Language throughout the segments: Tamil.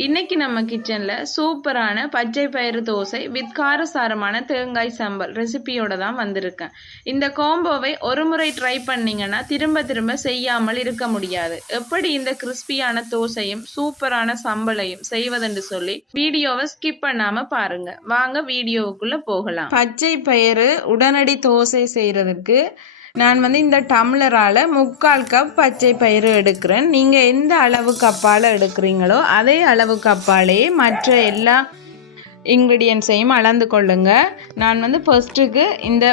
இன்னைக்கு நம்ம கிச்சன்ல சூப்பரான பச்சை பயிறு தோசை வித் காரசாரமான தேங்காய் சம்பல் ரெசிபியோட தான் வந்திருக்கேன். இந்த காம்போவை ஒரு முறை ட்ரை பண்ணீங்கன்னா திரும்ப திரும்ப செய்யாமல் இருக்க முடியாது. எப்படி இந்த கிறிஸ்பியான தோசையும் சூப்பரான சம்பளையும் செய்வதென்று சொல்லி வீடியோவை ஸ்கிப் பண்ணாம பாருங்க. வாங்க வீடியோவுக்குள்ள போகலாம். பச்சை பயிறு உடனடி தோசை செய்யறதுக்கு நான் இந்த டம்ளரால் 3/4 கப் பச்சை பயிறு எடுக்கிறேன். நீங்கள் எந்த அளவு கப்பால் எடுக்கிறீங்களோ அதே அளவு கப்பாலே மற்ற எல்லா இன்க்ரீடியன்ட்ஸையும் அளந்து கொள்ளுங்க. நான் ஃபர்ஸ்ட்டுக்கு இந்த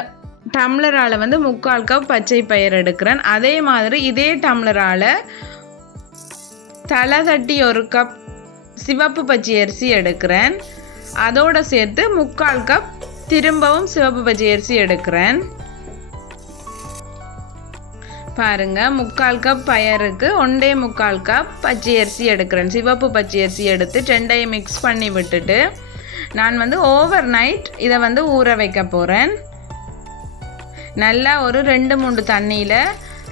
டம்ளரால் 3/4 கப் பச்சை பயிறு எடுக்கிறேன். அதே மாதிரி இதே டம்ளரால் தலை தட்டி 1 கப் சிவப்பு பச்சை அரிசி எடுக்கிறேன். அதோடு சேர்த்து 3/4 கப் திரும்பவும் சிவப்பு பச்சை அரிசி எடுக்கிறேன். பாருங்க, 3/4 கப் பயருக்கு 1.25 கப் பச்சை அரிசி எடுக்கிறேன். சிவப்பு பச்சை அரிசி எடுத்து ரெண்டையும் மிக்ஸ் பண்ணி விட்டுட்டு நான் ஓவர் நைட் இதை ஊற வைக்க போகிறேன். நல்லா ஒரு 2-3 தண்ணியில்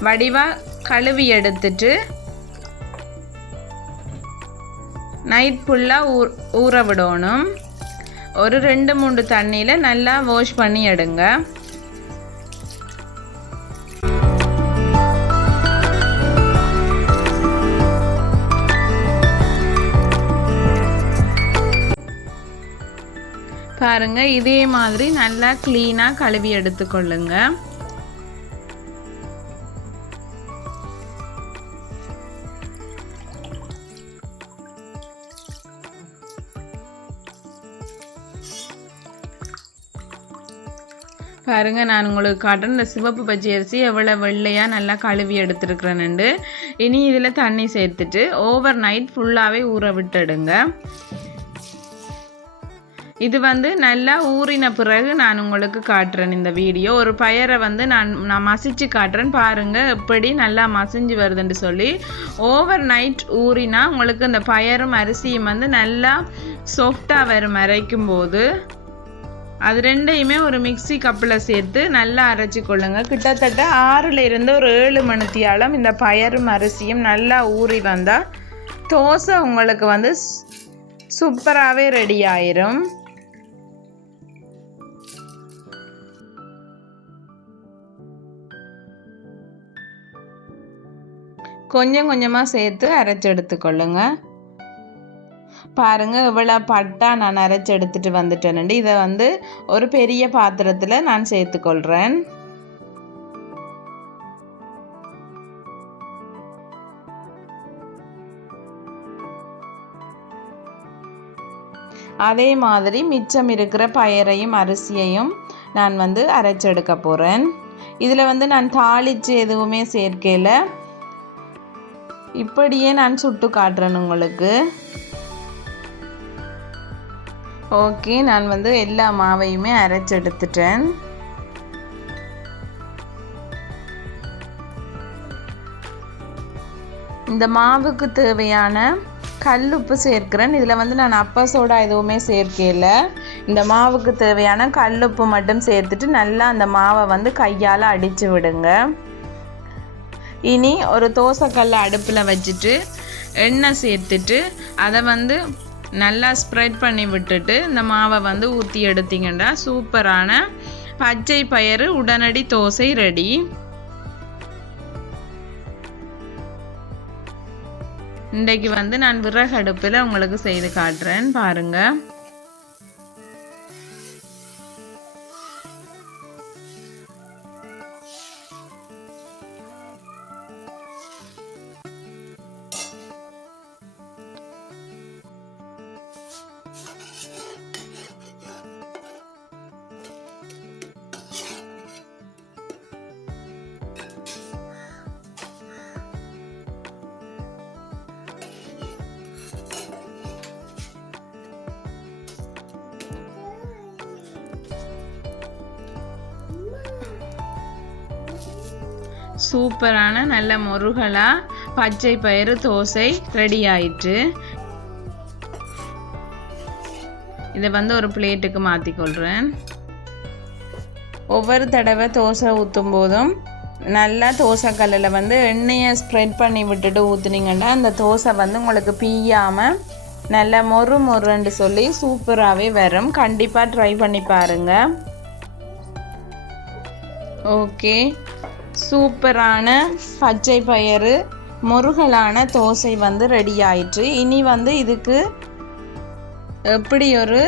வடிவாக கழுவி எடுத்துட்டு நைட் ஃபுல்லாக ஊற விடணும். ஒரு 2-3 தண்ணியில் நல்லா வாஷ் பண்ணி எடுங்க. பாருங்க, இதே மாதிரி நல்லா க்ளீனாக கழுவி எடுத்துக்கொள்ளுங்க. பாருங்க, நான் உங்களுக்கு காட்டுறேன் இந்த சிவப்பு பச்சை அரிசி எவ்வளோ வெள்ளையாக நல்லா கழுவி எடுத்துருக்குறேன்னு. இனி இதில் தண்ணி சேர்த்துட்டு ஓவர் நைட் ஃபுல்லாகவே ஊற விட்டுடுங்க. இது நல்லா ஊறின பிறகு நான் உங்களுக்கு காட்டுறேன் இந்த வீடியோ. ஒரு பயரை நான் மசிச்சு காட்டுறேன். பாருங்கள் எப்படி நல்லா மசிஞ்சு வருதுன்னு சொல்லி. ஓவர் நைட் ஊறினா உங்களுக்கு இந்த பயரும் அரிசியும் நல்லா சாஃப்டாக வரும். அரைக்கும் போது அது ரெண்டையுமே ஒரு மிக்சி கப்பில் சேர்த்து நல்லா அரைச்சி கொள்ளுங்க. கிட்டத்தட்ட 6லிருந்து ஒரு 7 மணித்தியாலம் இந்த பயரும் அரிசியும் நல்லா ஊறி வந்தால் தோசை உங்களுக்கு சூப்பராகவே ரெடி ஆயிரும். கொஞ்சம் கொஞ்சமாக சேர்த்து அரைச்சி எடுத்துக்கொள்ளுங்க. பாருங்கள், இவ்வளோ பட்டா நான் அரைச்சி எடுத்துகிட்டு வந்துட்டேன். இதை ஒரு பெரிய பாத்திரத்தில் நான் சேர்த்துக்கொள்கிறேன். அதே மாதிரி மிச்சம் இருக்கிற பயரையும் அரிசியையும் நான் அரைச்செடுக்க போகிறேன். இதில் நான் தாளித்து எதுவுமே சேர்க்கல, இப்படியே நான் சுட்டு காட்டுறேன் உங்களுக்கு. ஓகே, நான் எல்லா மாவையுமே அரைச்செடுத்துட்டேன். இந்த மாவுக்கு தேவையான கல்லுப்பு சேர்க்கிறேன். இதில் நான் அப்ப சோடா எதுவுமே சேர்க்கல. இந்த மாவுக்கு தேவையான கல்லுப்பு மட்டும் சேர்த்துட்டு நல்லா அந்த மாவை கையால் அடித்து விடுங்க. இனி ஒரு தோசைக்கல்லை அடுப்பில் வச்சுட்டு எண்ணெய் சேர்த்துட்டு அதை நல்லா ஸ்ப்ரெட் பண்ணி விட்டுட்டு இந்த மாவை ஊற்றி எடுத்தீங்கன்னா சூப்பரான பச்சை பயிறு உடனடி தோசை ரெடி. இன்றைக்கு நான் விறகு அடுப்பில் உங்களுக்கு செய்து காட்டுறேன். பாருங்க, சூப்பரான நல்ல முருகலா பச்சை பயிறு தோசை ரெடி ஆயிட்டு. இதை ஒரு பிளேட்டுக்கு மாற்றிக்கொள்கிறேன். ஒவ்வொரு தடவை தோசை ஊற்றும் போதும் நல்லா தோசைக்கல்லில் எண்ணெயை ஸ்ப்ரெட் பண்ணி விட்டுட்டு ஊற்றுனீங்கன்னா அந்த தோசை உங்களுக்கு பீயாமல் நல்ல மொறு மொறுன்னு சொல்லி சூப்பராகவே வரும். கண்டிப்பாக ட்ரை பண்ணி பாருங்க. ஓகே, சூப்பரான பச்சை பயிறு முருகலான தோசை வந்து ரெடி ஆயிற்று. இனி வந்து இதுக்கு எப்படி ஒரு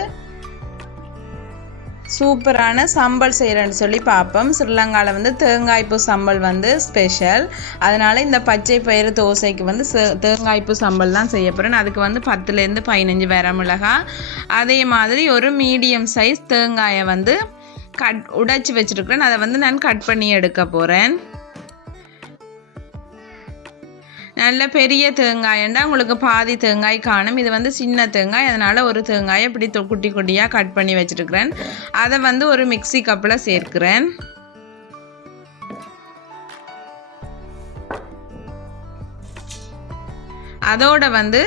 சூப்பரான சம்பல் செய்கிறேன்னு சொல்லி பார்ப்போம். ஸ்ரீலங்காவில் வந்து தேங்காய்ப்பூ சம்பல் வந்து ஸ்பெஷல். அதனால் இந்த பச்சை பயிறு தோசைக்கு வந்து தேங்காய்ப்பூ சம்பல் தான் செய்ய போகிறேன். அதுக்கு வந்து 10லேருந்து 15 வரமிளகாய், அதே மாதிரி ஒரு மீடியம் சைஸ் தேங்காயை வந்து உடைச்சி வச்சுருக்கிறேன். அதை வந்து நான் கட் பண்ணி எடுக்க போகிறேன். நல்ல பெரிய தேங்காயண்டா உங்களுக்கு பாதி தேங்காய் காணும். இது வந்து சின்ன தேங்காய், அதனால் ஒரு தேங்காயை இப்படி குட்டி குட்டியாக கட் பண்ணி வச்சுருக்கிறேன். அதை வந்து ஒரு மிக்ஸி கப்பில் சேர்க்கிறேன். அதோட வந்து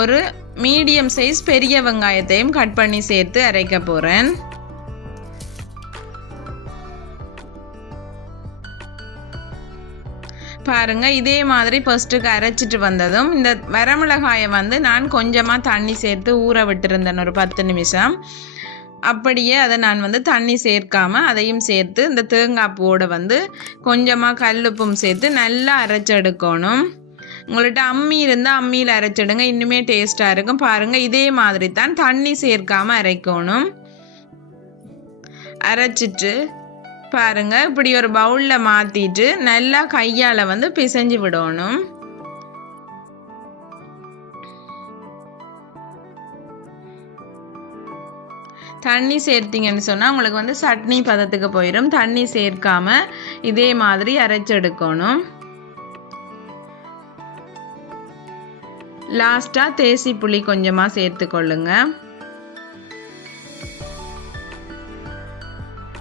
ஒரு மீடியம் சைஸ் பெரிய வெங்காயத்தையும் கட் பண்ணி சேர்த்து அரைக்க போகிறேன். பாருங்க, இதே மாதிரி ஃபர்ஸ்ட்டுக்கு அரைச்சிட்டு வந்ததும் இந்த வரமிளகாயை வந்து நான் கொஞ்சமாக தண்ணி சேர்த்து ஊற விட்டுருந்தேன் ஒரு 10 நிமிஷம். அப்படியே அதை நான் வந்து தண்ணி சேர்க்காம அதையும் சேர்த்து இந்த தேங்காய் பூவோட வந்து கொஞ்சமாக கல்லுப்பும் சேர்த்து நல்லா அரைச்செடுக்கணும். உங்கள்கிட்ட அம்மி இருந்தால் அம்மியில் அரைச்சிடுங்க, இன்னுமே டேஸ்ட்டாக இருக்கும். பாருங்கள், இதே மாதிரி தான் தண்ணி சேர்க்காம அரைக்கணும். அரைச்சிட்டு பாருங்க, இப்படி ஒரு பவுலில் மாற்றிட்டு நல்லா கையால் வந்து பிசைஞ்சு விடணும். தண்ணி சேர்த்திங்கன்னு சொன்னால் உங்களுக்கு வந்து சட்னி பதத்துக்கு போயிடும். தண்ணி சேர்க்காம இதே மாதிரி அரைச்செடுக்கணும். லாஸ்ட்டாக தேசி புளி கொஞ்சமாக சேர்த்துக்கொள்ளுங்க.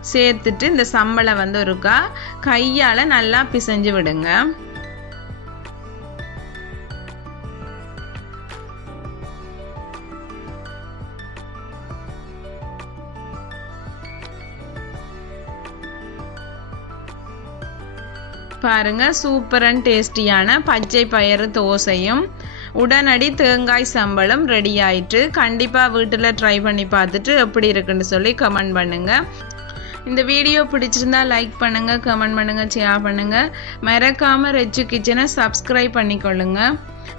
சேர்த்துட்டு இந்த சம்பளை வந்து ஒருக்கா கையால் நல்லா பிசைஞ்சு விடுங்க. பாருங்க, சூப்பர் அண்ட் டேஸ்டியான பச்சை பயிறு தோசையும் உடனடி தேங்காய் சம்பளம் ரெடி ஆயிட்டு. கண்டிப்பாக வீட்டில் ட்ரை பண்ணி பார்த்துட்டு எப்படி இருக்குன்னு சொல்லி கமெண்ட் பண்ணுங்க. இந்த வீடியோ பிடிச்சிருந்தா லைக் பண்ணுங்க, கமெண்ட் பண்ணுங்க, ஷேர் பண்ணுங்க. மறக்காம ரெச்சு கிச்சனை சப்ஸ்கிரைப் பண்ணிக்கொள்ளுங்க.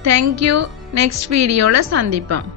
தேங்க்யூ. நெக்ஸ்ட் வீடியோவில் சந்திப்போம்.